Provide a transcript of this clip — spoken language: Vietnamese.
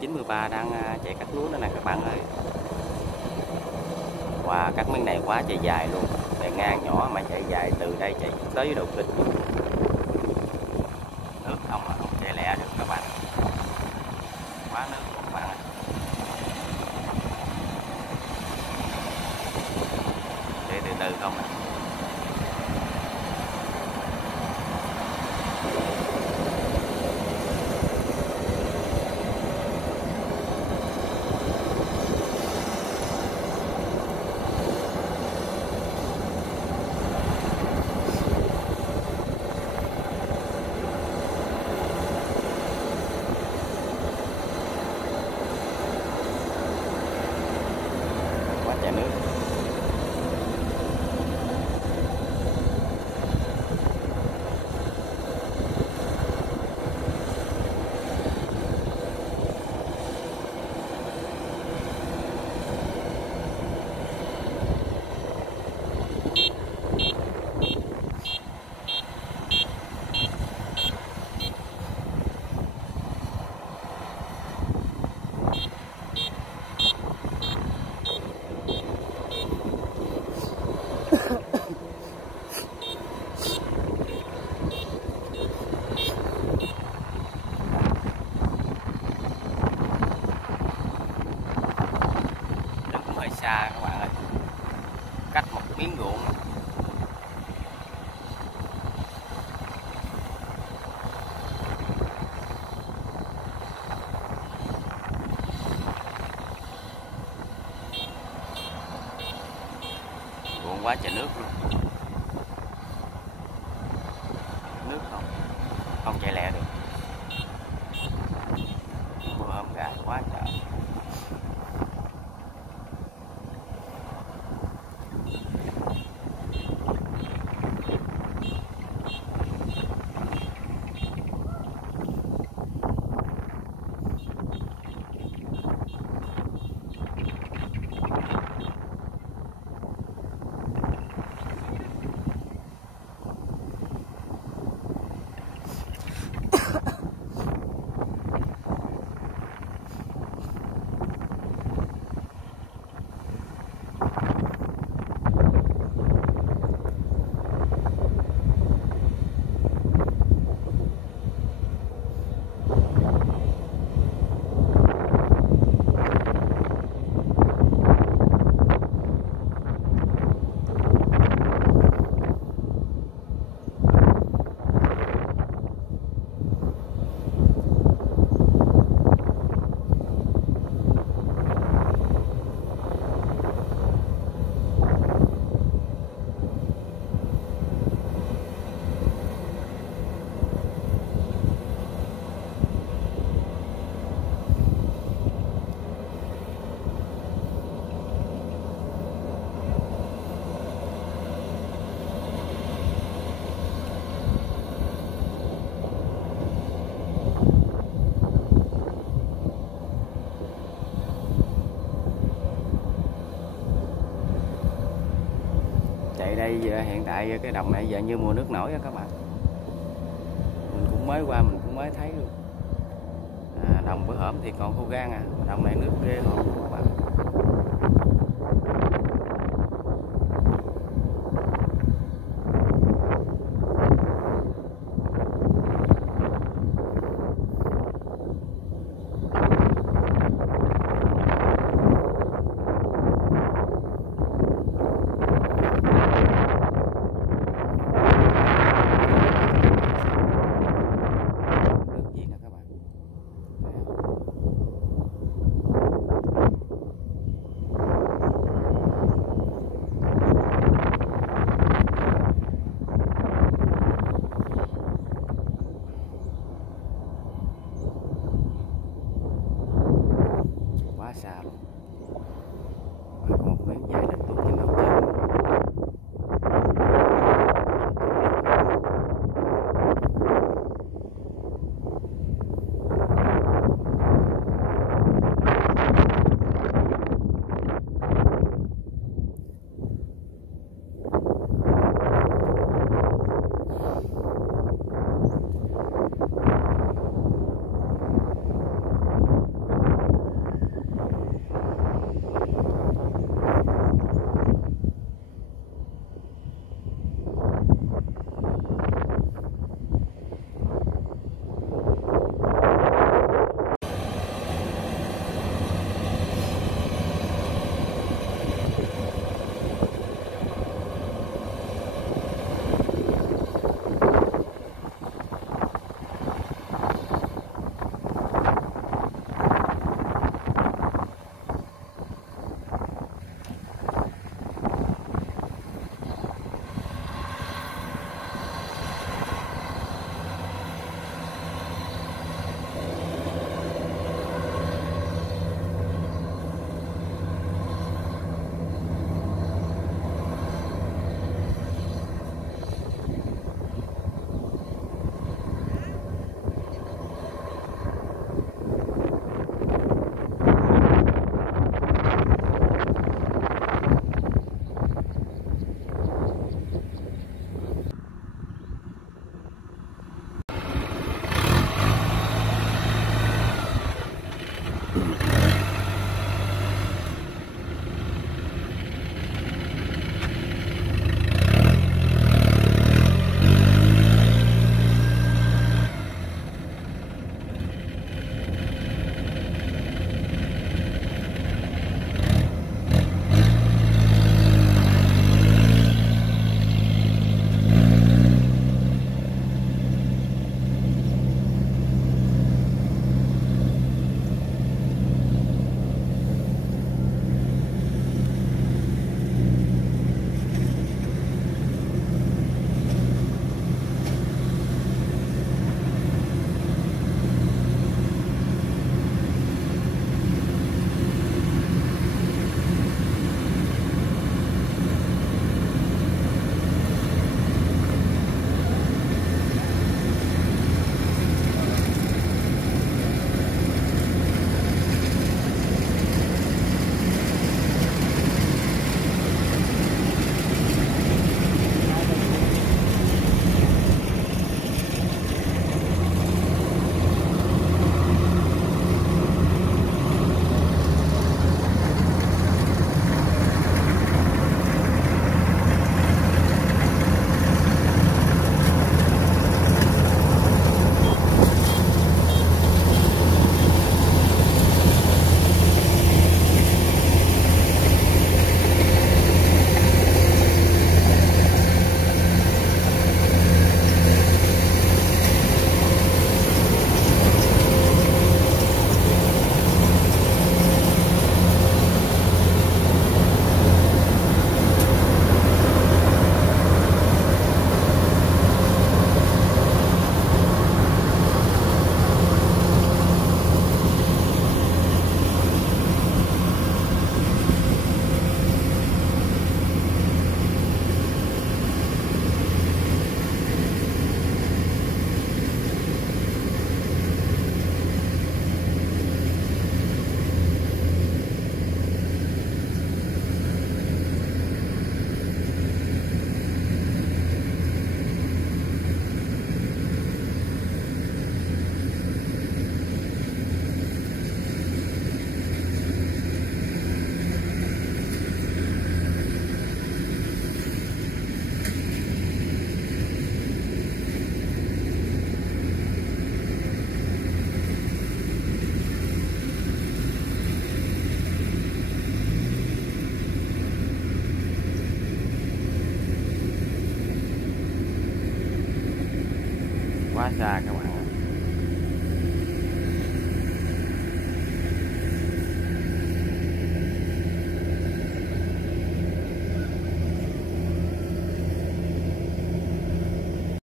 93 đang chạy cắt lúa nữa nè các bạn ơi. Wow, cắt miếng này quá chạy dài luôn, bề ngang nhỏ mà chạy dài từ đây chạy tới đầu kinh. Nước không mà không chạy lẹ được các bạn, quá nước luôn các bạn ơi. Chạy từ từ không nè. Chạy nước. Xa các bạn ơi, cách một miếng ruộng. Ruộng quá trời nước luôn, nước không chạy lẹ được, mưa hôm gà quá trời. Chạy đây giờ, hiện tại cái đồng này giờ như mùa nước nổi á các bạn. Mình cũng mới qua mình cũng mới thấy luôn. Đồng bữa hổm thì còn khô gan à, đồng này nước ghê hồn các bạn. Xa luôn. Còn một miếng dài đến tuốt trên đầu chân. quá xa các bạn.